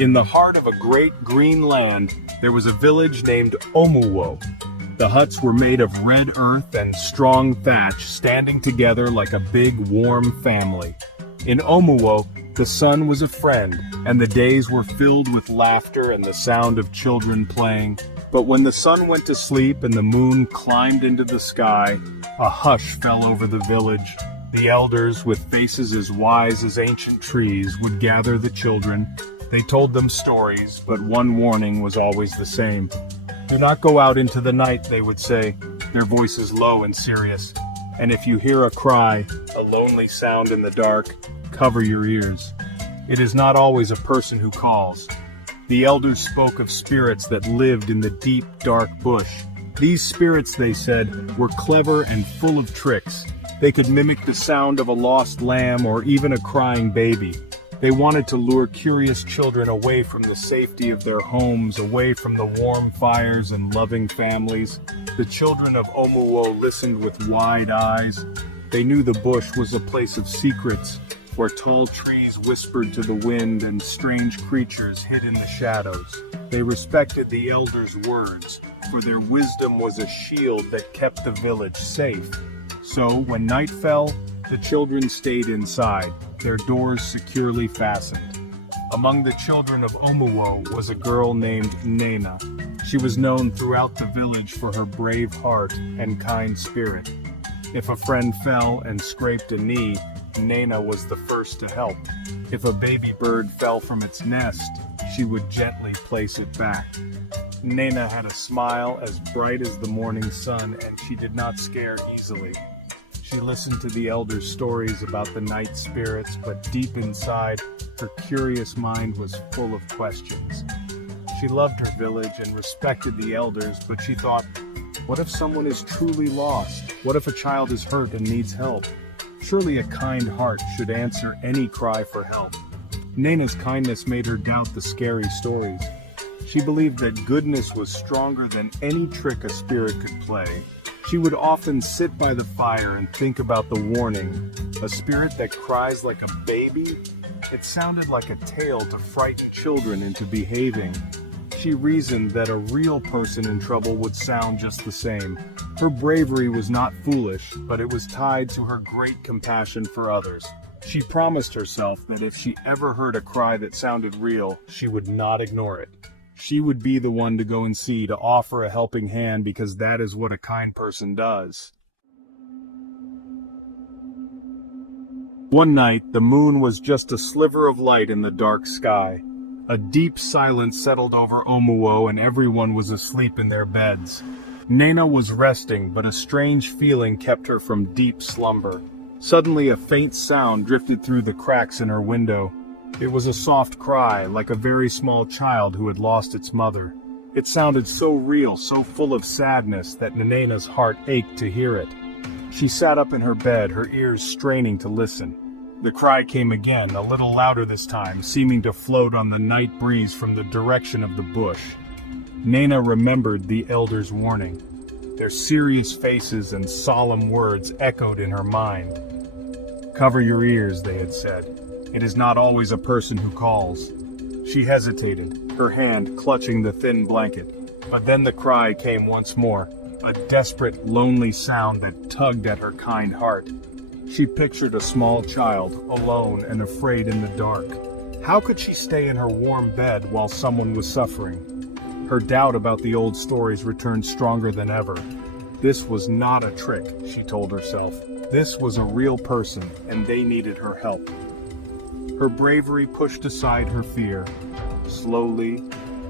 In the heart of a great green land, there was a village named Omuwo. The huts were made of red earth and strong thatch, standing together like a big, warm family. In Omuwo, the sun was a friend, and the days were filled with laughter and the sound of children playing. But when the sun went to sleep and the moon climbed into the sky, a hush fell over the village. The elders, with faces as wise as ancient trees, would gather the children. They told them stories, but one warning was always the same. "Do not go out into the night," they would say, their voices low and serious. "And if you hear a cry, a lonely sound in the dark, cover your ears. It is not always a person who calls." The elders spoke of spirits that lived in the deep, dark bush. These spirits, they said, were clever and full of tricks. They could mimic the sound of a lost lamb or even a crying baby. They wanted to lure curious children away from the safety of their homes, away from the warm fires and loving families. The children of Omuwo listened with wide eyes. They knew the bush was a place of secrets, where tall trees whispered to the wind and strange creatures hid in the shadows. They respected the elders' words, for their wisdom was a shield that kept the village safe. So, when night fell, the children stayed inside, their doors securely fastened. Among the children of Omuwo was a girl named Nnena. She was known throughout the village for her brave heart and kind spirit. If a friend fell and scraped a knee, Nnena was the first to help. If a baby bird fell from its nest, she would gently place it back. Nnena had a smile as bright as the morning sun, and she did not scare easily. She listened to the elders' stories about the night spirits, but deep inside, her curious mind was full of questions. She loved her village and respected the elders, but she thought, what if someone is truly lost? What if a child is hurt and needs help? Surely a kind heart should answer any cry for help. Nnena's kindness made her doubt the scary stories. She believed that goodness was stronger than any trick a spirit could play. She would often sit by the fire and think about the warning. A spirit that cries like a baby? It sounded like a tale to frighten children into behaving. She reasoned that a real person in trouble would sound just the same. Her bravery was not foolish, but it was tied to her great compassion for others. She promised herself that if she ever heard a cry that sounded real, she would not ignore it. She would be the one to go and see, to offer a helping hand, because that is what a kind person does. One night, the moon was just a sliver of light in the dark sky. A deep silence settled over Omuwo, and everyone was asleep in their beds. Nnena was resting, but a strange feeling kept her from deep slumber. Suddenly, a faint sound drifted through the cracks in her window. It was a soft cry, like a very small child who had lost its mother. It sounded so real, so full of sadness, that Nnena's heart ached to hear it. She sat up in her bed, her ears straining to listen. The cry came again, a little louder this time, seeming to float on the night breeze from the direction of the bush. Nnena remembered the elders' warning. Their serious faces and solemn words echoed in her mind. "Cover your ears," they had said. "It is not always a person who calls." She hesitated, her hand clutching the thin blanket. But then the cry came once more, a desperate, lonely sound that tugged at her kind heart. She pictured a small child, alone and afraid in the dark. How could she stay in her warm bed while someone was suffering? Her doubt about the old stories returned stronger than ever. This was not a trick, she told herself. This was a real person, and they needed her help. Her bravery pushed aside her fear. Slowly,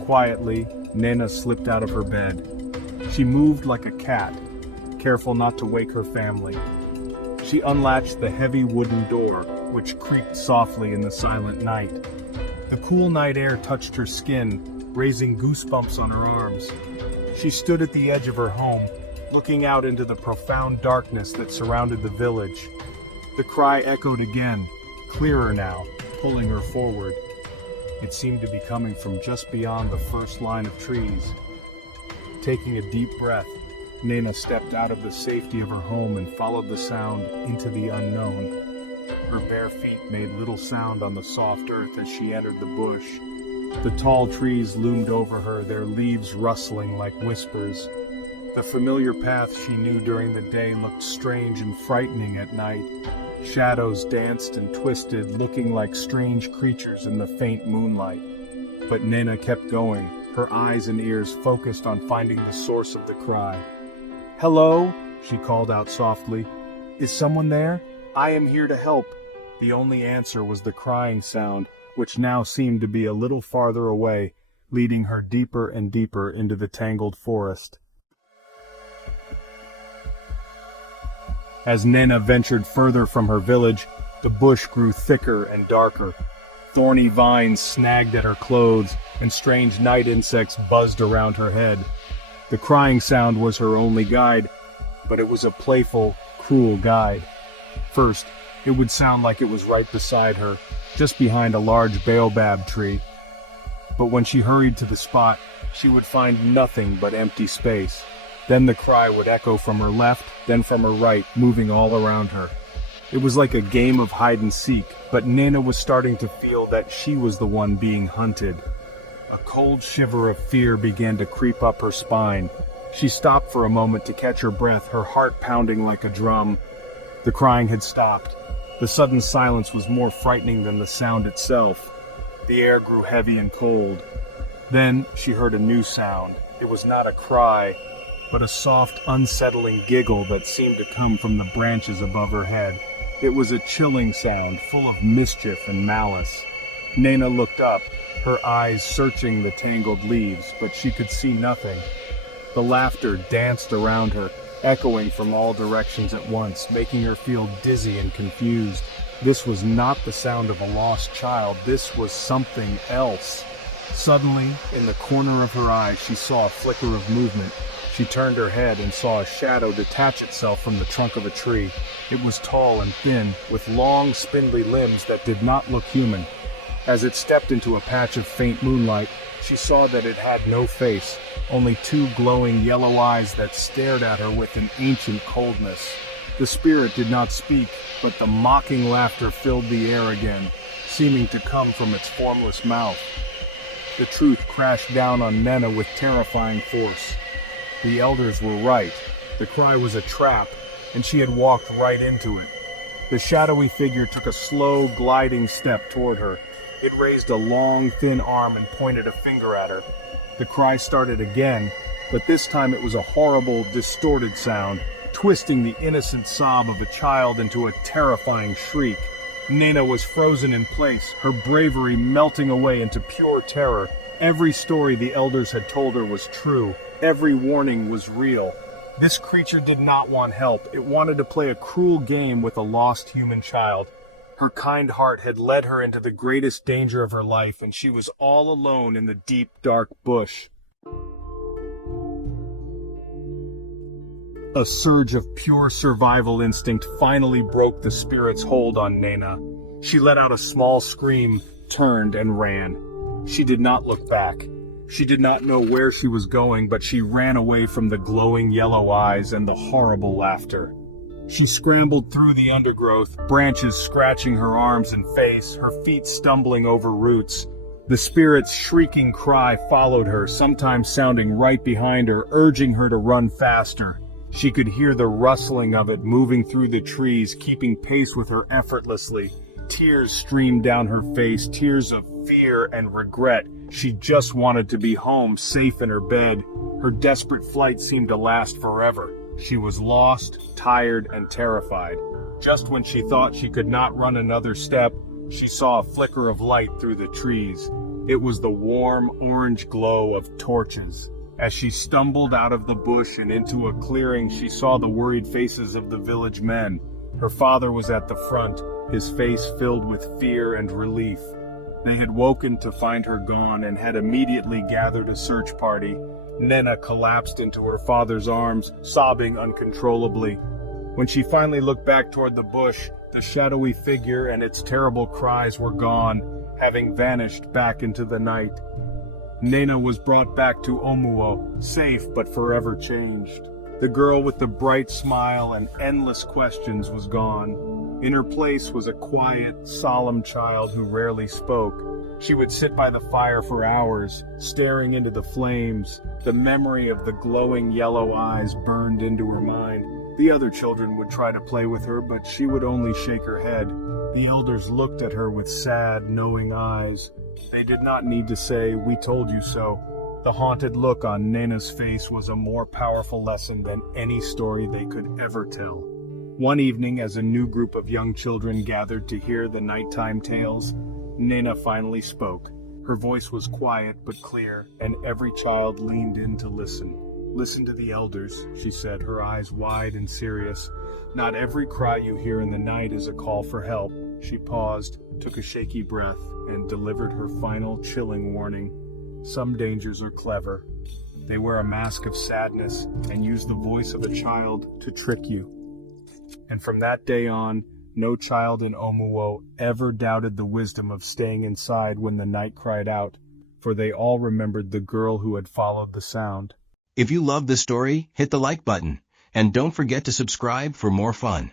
quietly, Nnena slipped out of her bed. She moved like a cat, careful not to wake her family. She unlatched the heavy wooden door, which creaked softly in the silent night. The cool night air touched her skin, raising goosebumps on her arms. She stood at the edge of her home, looking out into the profound darkness that surrounded the village. The cry echoed again, clearer now, pulling her forward. It seemed to be coming from just beyond the first line of trees. Taking a deep breath, Nnena stepped out of the safety of her home and followed the sound into the unknown. Her bare feet made little sound on the soft earth as she entered the bush. The tall trees loomed over her, their leaves rustling like whispers. The familiar path she knew during the day looked strange and frightening at night. Shadows danced and twisted, looking like strange creatures in the faint moonlight. But Nnena kept going, her eyes and ears focused on finding the source of the cry. "Hello?" she called out softly. "Is someone there? I am here to help." The only answer was the crying sound, which now seemed to be a little farther away, leading her deeper and deeper into the tangled forest. As Nnena ventured further from her village, the bush grew thicker and darker. Thorny vines snagged at her clothes, and strange night insects buzzed around her head. The crying sound was her only guide, but it was a playful, cruel guide. First, it would sound like it was right beside her, just behind a large baobab tree. But when she hurried to the spot, she would find nothing but empty space. Then the cry would echo from her left, then from her right, moving all around her. It was like a game of hide and seek, but Nnena was starting to feel that she was the one being hunted. A cold shiver of fear began to creep up her spine. She stopped for a moment to catch her breath, her heart pounding like a drum. The crying had stopped. The sudden silence was more frightening than the sound itself. The air grew heavy and cold. Then she heard a new sound. It was not a cry, but a soft, unsettling giggle that seemed to come from the branches above her head. It was a chilling sound, full of mischief and malice. Nnena looked up, her eyes searching the tangled leaves, but she could see nothing. The laughter danced around her, echoing from all directions at once, making her feel dizzy and confused. This was not the sound of a lost child, this was something else. Suddenly, in the corner of her eye, she saw a flicker of movement. She turned her head and saw a shadow detach itself from the trunk of a tree. It was tall and thin, with long, spindly limbs that did not look human. As it stepped into a patch of faint moonlight, she saw that it had no face, only two glowing yellow eyes that stared at her with an ancient coldness. The spirit did not speak, but the mocking laughter filled the air again, seeming to come from its formless mouth. The truth crashed down on Nnena with terrifying force. The elders were right. The cry was a trap, and she had walked right into it. The shadowy figure took a slow, gliding step toward her. It raised a long, thin arm and pointed a finger at her. The cry started again, but this time it was a horrible, distorted sound, twisting the innocent sob of a child into a terrifying shriek. Nnena was frozen in place, her bravery melting away into pure terror. Every story the elders had told her was true. Every warning was real. This creature did not want help. It wanted to play a cruel game with a lost human child. Her kind heart had led her into the greatest danger of her life, and she was all alone in the deep, dark bush. A surge of pure survival instinct finally broke the spirit's hold on Nnena. She let out a small scream, turned, and ran. She did not look back. She did not know where she was going, but she ran away from the glowing yellow eyes and the horrible laughter. She scrambled through the undergrowth, branches scratching her arms and face, her feet stumbling over roots. The spirit's shrieking cry followed her, sometimes sounding right behind her, urging her to run faster. She could hear the rustling of it moving through the trees, keeping pace with her effortlessly. Tears streamed down her face, tears of fear and regret. She just wanted to be home, safe in her bed. Her desperate flight seemed to last forever. She was lost, tired, and terrified. Just when she thought she could not run another step, she saw a flicker of light through the trees. It was the warm, orange glow of torches. As she stumbled out of the bush and into a clearing, she saw the worried faces of the village men. Her father was at the front, his face filled with fear and relief. They had woken to find her gone and had immediately gathered a search party. Nnena collapsed into her father's arms, sobbing uncontrollably. When she finally looked back toward the bush, the shadowy figure and its terrible cries were gone, having vanished back into the night. Nnena was brought back to Omuwo, safe but forever changed. The girl with the bright smile and endless questions was gone. In her place was a quiet, solemn child who rarely spoke. She would sit by the fire for hours, staring into the flames. The memory of the glowing yellow eyes burned into her mind. The other children would try to play with her, but she would only shake her head. The elders looked at her with sad, knowing eyes. They did not need to say, "We told you so." The haunted look on Nnena's face was a more powerful lesson than any story they could ever tell. One evening, as a new group of young children gathered to hear the nighttime tales, Nnena finally spoke. Her voice was quiet but clear, and every child leaned in to listen. "Listen to the elders," she said, her eyes wide and serious. "Not every cry you hear in the night is a call for help." She paused, took a shaky breath, and delivered her final chilling warning. "Some dangers are clever. They wear a mask of sadness and use the voice of a child to trick you." And from that day on, no child in Omuwo ever doubted the wisdom of staying inside when the night cried out, for they all remembered the girl who had followed the sound. If you loved this story, hit the like button, and don't forget to subscribe for more fun.